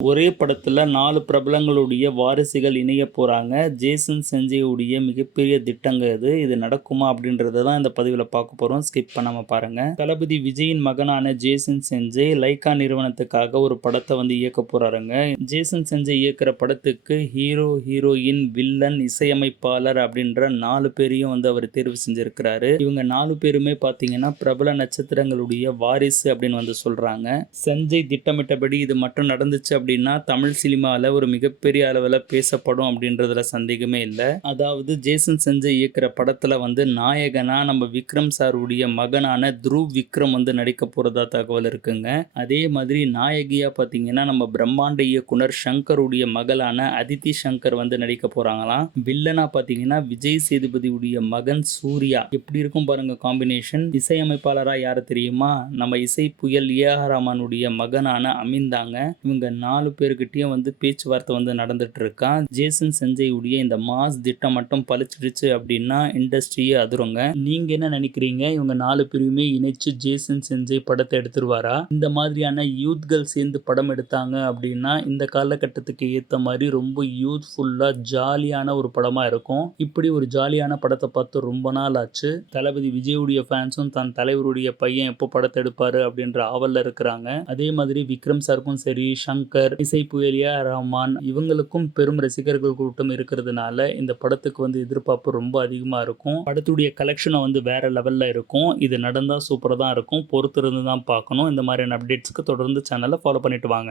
ஒரே படத்தில் நாலு பிரபலங்களுடைய வாரிசுகள் இணையப் போகிறாங்க ஜேசன் செஞ்சையுடைய மிகப்பெரிய திட்டங்க இது. இது நடக்குமா? அப்படின்றத தான் இந்த பதிவில் பார்க்க போகிறோம் ஸ்கிப் பண்ணாமல் பாருங்கள் தளபதி விஜயின் மகனான ஜேசன் செஞ்சே லைக்கா நிறுவனத்துக்காக ஒரு படத்தை வந்து இயக்க போகிறாருங்க ஜேசன் செஞ்சே இயக்கிற படத்துக்கு ஹீரோ, ஹீரோயின், வில்லன், இசையமைப்பாளர் அப்படின்ற நாலு பேரையும் வந்து அவர் தேர்வு செஞ்சுருக்கிறாரு. இவங்க நாலு பேருமே பார்த்தீங்கன்னா பிரபல நட்சத்திரங்களுடைய வாரிசு அப்படின்னு வந்து சொல்கிறாங்க செஞ்சை திட்டமிட்டபடி இது மட்டும் நடந்துச்சு அப்படின்னா தமிழ் சினிமாவில் ஒரு மிகப்பெரிய அளவில் பேசப்படும் அப்படின்றதுல சந்தேகமே இல்லை அதாவது ஜேசன் செஞ்சு இயக்குற படத்தில் வந்து நாயகனா நம்ம விக்ரம் சாருடைய மகனான துருவ் விக்ரம் வந்து நடிக்கப் போகிறதா தகவல் இருக்குங்க. அதே மாதிரி நாயகியாக பார்த்தீங்கன்னா நம்ம பிரம்மாண்ட இயக்குனர் ஷங்கருடைய மகளான அதித்தி ஷங்கர் வந்து நடிக்கப் போகிறாங்களாம் வில்லனா பார்த்தீங்கன்னா விஜய் சேதுபதியுடைய மகன் சூர்யா. எப்படி இருக்கும் பாருங்க காம்பினேஷன். இசையமைப்பாளராக யார் தெரியுமா? நம்ம இசை புயல் ஏ. ஆர். ரஹ்மானுடைய மகனான அமிந்தாங்க இவங்க இவங்க நாலு பேர்கிட்டயும் வந்து பேச்சுவார்த்தை வந்து நடந்துட்டு இருக்கா ஜேசன் செஞ்சையுடைய இந்த மாஸ் திட்டம் மட்டும் பழிச்சிடுச்சு அப்படின்னா இண்டஸ்ட்ரியே அதிருங்க. நீங்க என்ன நினைக்கிறீங்க? இவங்க நாலு பேரையுமே இணைச்சு ஜேசன் செஞ்சை படத்தை எடுத்துருவாரா? இந்த மாதிரியான யூத்கள் சேர்ந்து படம் எடுத்தாங்க அப்படின்னா இந்த காலகட்டத்துக்கு ஏத்த மாதிரி ரொம்ப யூத்ஃபுல்லா ஜாலியான ஒரு படமா இருக்கும். இப்படி ஒரு ஜாலியான படத்தை பார்த்து ரொம்ப நாள் ஆச்சு. தளபதி விஜயுடைய ஃபேன்ஸும் தன் தலைவருடைய பையன் எப்போ படத்தை எடுப்பாரு அப்படின்ற ஆவலில் இருக்கிறாங்க. அதே மாதிரி விக்ரம் சாருக்கும் சரி, நடிகர் இசை புயலியா ரஹ்மான் இவங்களுக்கும் பெரும் ரசிகர்கள் கூட்டம் இருக்கிறதுனால இந்த படத்துக்கு வந்து எதிர்பார்ப்பு ரொம்ப அதிகமாக இருக்கும். படத்துடைய கலெக்ஷனை வந்து வேற லெவலில் இருக்கும். இது நடந்தால் சூப்பராக தான் இருக்கும். பொறுத்திருந்து தான் பார்க்கணும். இந்த மாதிரியான அப்டேட்ஸ்க்கு தொடர்ந்து சேனலை ஃபாலோ பண்ணிட்டு வாங்க.